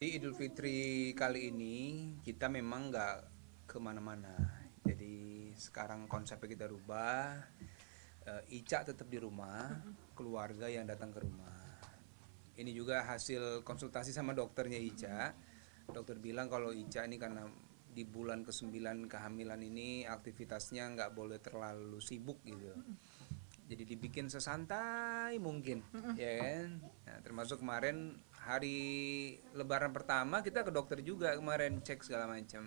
Di Idul Fitri kali ini kita memang nggak kemana-mana. Jadi sekarang konsepnya kita rubah. Ica tetap di rumah, keluarga yang datang ke rumah. Ini juga hasil konsultasi sama dokternya Ica. Dokter bilang kalau Ica ini karena di bulan ke-9 kehamilan ini aktivitasnya nggak boleh terlalu sibuk gitu. Jadi dibikin sesantai mungkin, ya kan? Nah, termasuk kemarin hari Lebaran pertama kita ke dokter juga kemarin cek segala macam.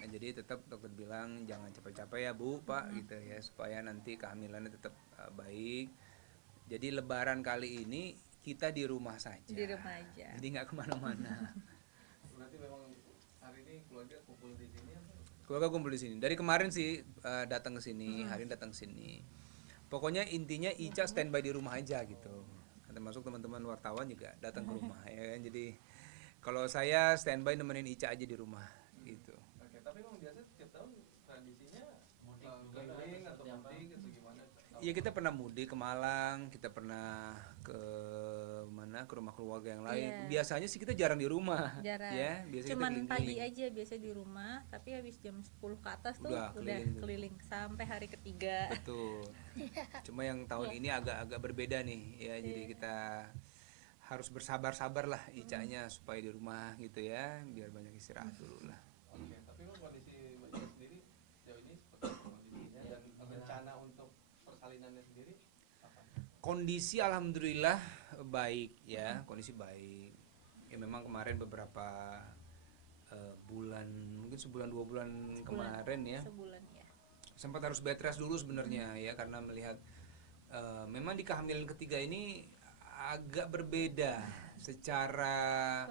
Nah, jadi tetap dokter bilang jangan capek-capek ya Bu, Pak gitu ya supaya nanti kehamilannya tetap baik. Jadi Lebaran kali ini kita di rumah saja. Di rumah aja. Jadi nggak kemana-mana. Berarti memang hari ini keluarga kumpul di sini atau? Keluarga kumpul di sini. Dari kemarin sih datang ke sini, hari ini datang ke sini. Pokoknya intinya Ica standby di rumah aja gitu. Termasuk teman-teman wartawan juga datang ke rumah ya kan. Jadi kalau saya standby nemenin Ica aja di rumah gitu. Oke, tapi memang biasa setiap tahun tradisinya keliling atau mudik atau gimana? Iya kita pernah mudik ke Malang, kita pernah ke mana ke rumah keluarga yang lain. Iya. Biasanya sih kita jarang di rumah. Jarang. Ya, biasanya Cuman kita pagi keliling-keliling. aja biasa di rumah, tapi habis jam 10 ke atas tuh Udah udah keliling tuh. keliling sampai hari ketiga. Betul. Cuma yang tahun ini agak-agak berbeda nih ya. Jadi Iya. kita harus bersabar-sabar lah Icanya supaya di rumah gitu ya, biar banyak istirahat dulu lah. Oke, tapi memang kondisi Mbak Cia sendiri sejauh ini seperti apa kondisinya dan rencana untuk persalinannya sendiri apa? Kondisi alhamdulillah baik ya, kondisi baik. Ya memang kemarin beberapa bulan, mungkin sebulan 2 bulan kemarin ya, Sebulan ya. sempat harus bed rest dulu sebenarnya ya karena melihat memang di kehamilan ketiga ini agak berbeda secara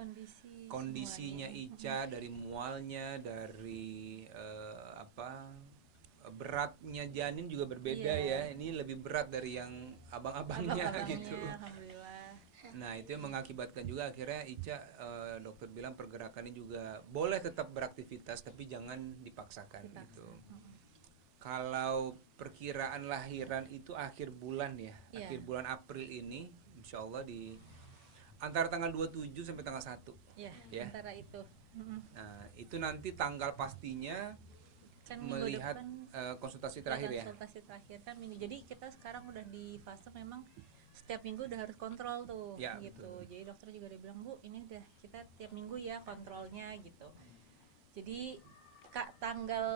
kondisinya semuanya. Ica, dari mualnya, dari beratnya janin juga berbeda Iya. ya. Ini lebih berat dari yang abang-abangnya Abang-abangnya gitu. alhamdulillah. Nah itu yang mengakibatkan juga akhirnya Ica, dokter bilang pergerakannya juga boleh tetap beraktivitas tapi jangan dipaksakan Dipaksa. gitu. Kalau perkiraan lahiran itu akhir bulan ya, Iya. akhir bulan April ini, insya Allah di antara tanggal 27 sampai tanggal 1. Ya, Ya. antara itu. Nah, itu nanti tanggal pastinya Kan minggu melihat depan konsultasi terakhir ya. konsultasi terakhir kan minggu. Jadi kita sekarang udah di fase memang setiap minggu udah harus kontrol tuh Ya, gitu. betul. Jadi dokter juga udah bilang, Bu, ini udah kita tiap minggu ya kontrolnya gitu. Jadi Kak, tanggal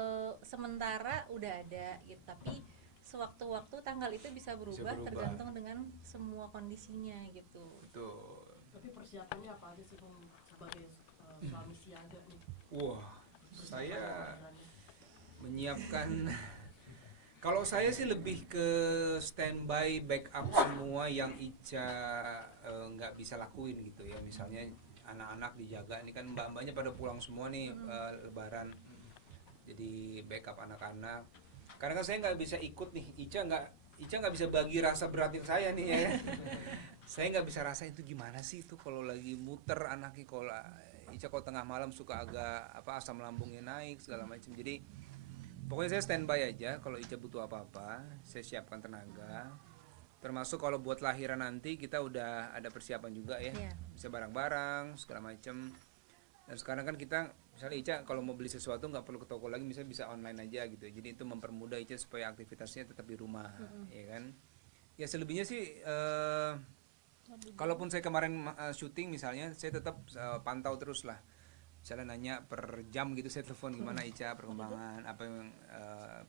sementara udah ada gitu, tapi sewaktu-waktu tanggal itu bisa berubah berubah. tergantung dengan semua kondisinya gitu. Betul. Tapi persiapannya apa aja sih Bang, sebagai suami siaga nih? Wah, saya Persiapannya. menyiapkan kalau saya sih lebih ke standby backup semua yang Ica nggak bisa lakuin gitu ya. Misalnya anak-anak dijaga, ini kan mbak-mbaknya pada pulang semua nih Lebaran. Jadi backup anak-anak. Karena kan saya nggak bisa ikut nih, Ica nggak bisa bagi rasa beratin saya nih ya. Saya nggak bisa rasa itu gimana sih itu kalau lagi muter anaknya, kalau Ica kalau tengah malam suka agak asam lambungnya naik segala macam. Jadi pokoknya saya standby aja, kalau Ica butuh apa-apa saya siapkan tenaga. Termasuk kalau buat lahiran nanti kita udah ada persiapan juga ya. Iya. Bisa barang-barang segala macam. Dan sekarang kan kita misalnya Ica kalau mau beli sesuatu nggak perlu ke toko lagi, misalnya bisa online aja gitu. Jadi itu mempermudah Ica supaya aktivitasnya tetap di rumah, ya kan. Ya selebihnya sih kalaupun saya kemarin syuting misalnya, saya tetap pantau terus lah. Misalnya nanya per jam gitu, saya telepon gimana Ica perkembangan apa yang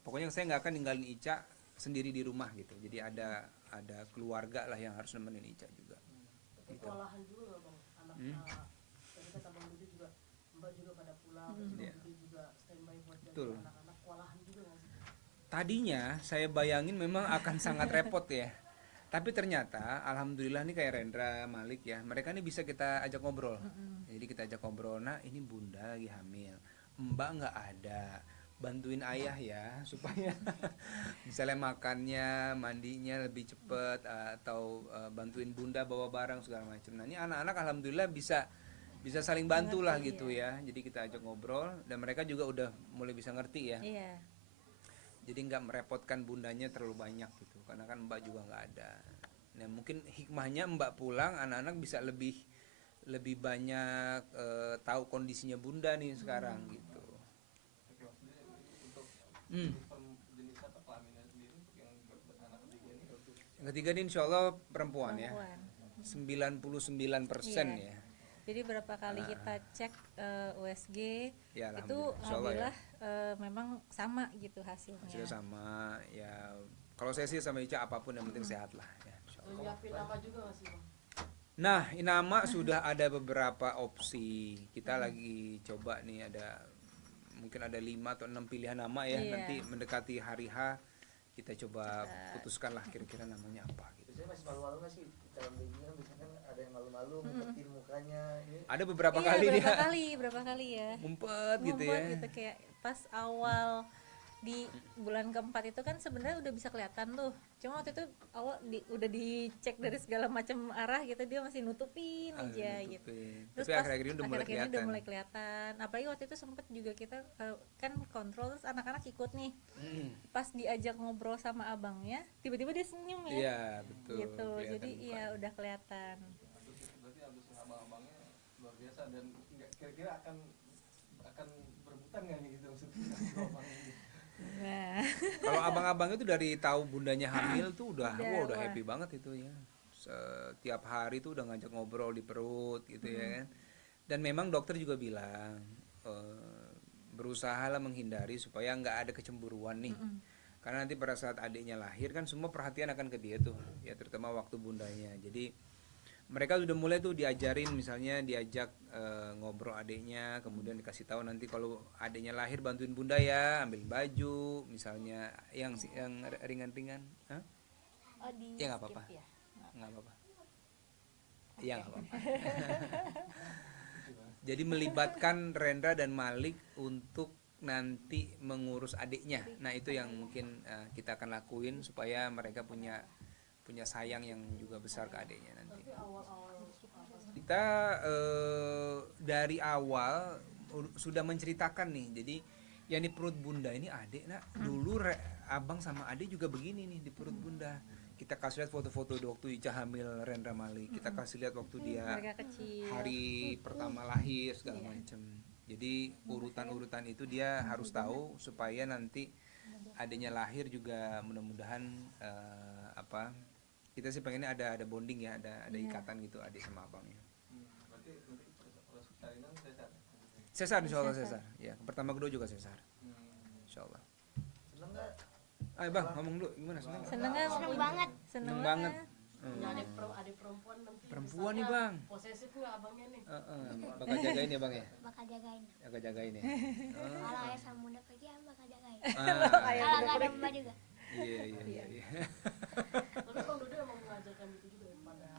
pokoknya saya nggak akan ninggalin Ica sendiri di rumah gitu. Jadi ada keluarga lah yang harus nemenin Ica juga. Tapi Gitu. kewalahan juga nggak Bang? Anak tadi kata Bang Budi juga, Mbak juga pada pulang, terus Bang Iya. Budi juga standby buat jaga Betul. anak-anak, kewalahan juga nggak sih? Tadinya saya bayangin memang akan sangat repot ya. Tapi ternyata alhamdulillah nih kayak Rendra, Malik ya, mereka nih bisa kita ajak ngobrol. Jadi kita ajak ngobrol, nah ini bunda lagi hamil, mbak nggak ada, bantuin ayah ya supaya misalnya makannya, mandinya lebih cepet, atau bantuin bunda bawa barang segala macam. Nah ini anak-anak alhamdulillah bisa bisa saling bantu lah Ngerti, gitu ya. Jadi kita ajak ngobrol dan mereka juga udah mulai bisa ngerti ya. Iya. Jadi nggak merepotkan bundanya terlalu banyak gitu, karena kan mbak juga nggak ada. Nah mungkin hikmahnya mbak pulang, anak-anak bisa lebih lebih banyak tahu kondisinya bunda nih sekarang gitu. Oke Mas, jadi untuk Hmm. jenis apa kelaminnya sendiri untuk yang anak ketiga ini? Yang ketiga ini insya Allah perempuan ya, Perempuan. 99% Iya. ya. Jadi berapa kali kita cek USG Ya itu insya Allah ya. alhamdulillah memang sama gitu hasilnya. Hasilnya sama ya. Kalau saya sih sama Ica apapun yang penting sehat lah ya. Insya Allah. Nyiapin nama juga nggak sih bang? Nah, nama sudah ada beberapa opsi. Kita lagi coba nih mungkin ada 5 atau 6 pilihan nama ya. Iya. Nanti mendekati hari H kita coba putuskan lah kira-kira namanya apa gitu. Biasanya masih malu-malu nggak sih dalam baby kan biasanya kan ada yang malu-malu ngumpetin mukanya ini. Ada beberapa Iya, kali berapa kali ya. ngumpet gitu Ngumpet ya. gitu kayak pas awal di bulan keempat itu kan sebenarnya udah bisa kelihatan tuh. Cuma waktu itu awal udah dicek dari segala macam arah gitu dia masih nutupin Ah, aja nutupin. gitu. Tapi akhir-akhir ini udah mulai akhir-akhir ini udah kelihatan. mulai kelihatan. Apalagi waktu itu sempet juga kita kan kontrol terus anak-anak ikut nih. Hmm, Pas diajak ngobrol sama abangnya, tiba-tiba dia senyum ya. Iya, betul. Gitu. kelihatan Jadi iya mukanya. udah kelihatan. Berarti abis abang-abangnya luar biasa dan nggak kira-kira akan berebutan nggak nih gitu maksudnya abang ini? Nah, Kalau abang-abang itu dari tahu bundanya hamil tuh udah Udah, wah. happy banget itu ya. Setiap hari tuh udah ngajak ngobrol di perut gitu ya kan. Dan memang dokter juga bilang berusahalah menghindari supaya nggak ada kecemburuan nih. Karena nanti pada saat adiknya lahir kan semua perhatian akan ke dia tuh, ya terutama waktu bundanya. Jadi mereka sudah mulai tuh diajarin, misalnya diajak ngobrol adiknya, kemudian dikasih tahu nanti kalau adiknya lahir bantuin bunda ya, ambil baju, misalnya yang ringan-ringan. Hah? oh di Ya nggak skip apa-apa. ya. Nggak apa-apa. Iya nggak apa-apa. Jadi melibatkan Rendra dan Malik untuk nanti mengurus adiknya. Nah itu yang mungkin kita akan lakuin supaya mereka punya sayang yang juga besar ke adiknya nanti. Tapi awal-awal apa sih? Kita dari awal sudah menceritakan nih. Jadi yang di perut bunda ini adik nak. Dulu abang sama adik juga begini nih di perut bunda. Kita kasih lihat foto-foto waktu Ica hamil Rendra Malik. Kita kasih lihat waktu dia Mereka kecil. hari pertama lahir segala macam. Jadi urutan-urutan itu dia harus tahu supaya nanti adiknya lahir juga mudah-mudahan kita sih pengennya ada bonding ya, ada ikatan gitu adik sama abangnya. Berarti nanti proses persalinan sesar. Sesar insyaallah sesar. Ya, pertama kedua juga sesar. Insyaallah. Seneng nggak? Ayo Bang, ngomong dulu gimana senang? Seneng nggak? Seneng banget. Seneng banget. Punya adik perempuan nanti. Perempuan nih, misalnya Bang. Posesif nggak abangnya nih? Bakal jagain ya Bang ya? Bakal jagain. Bakal jagain ya. Kalau ayah sama bunda pergi, abang bakal jagain. Ah, Kalau nggak ada mbak juga. iya. Tapi Bang Dodo emang mengajarkan gitu juga ya pada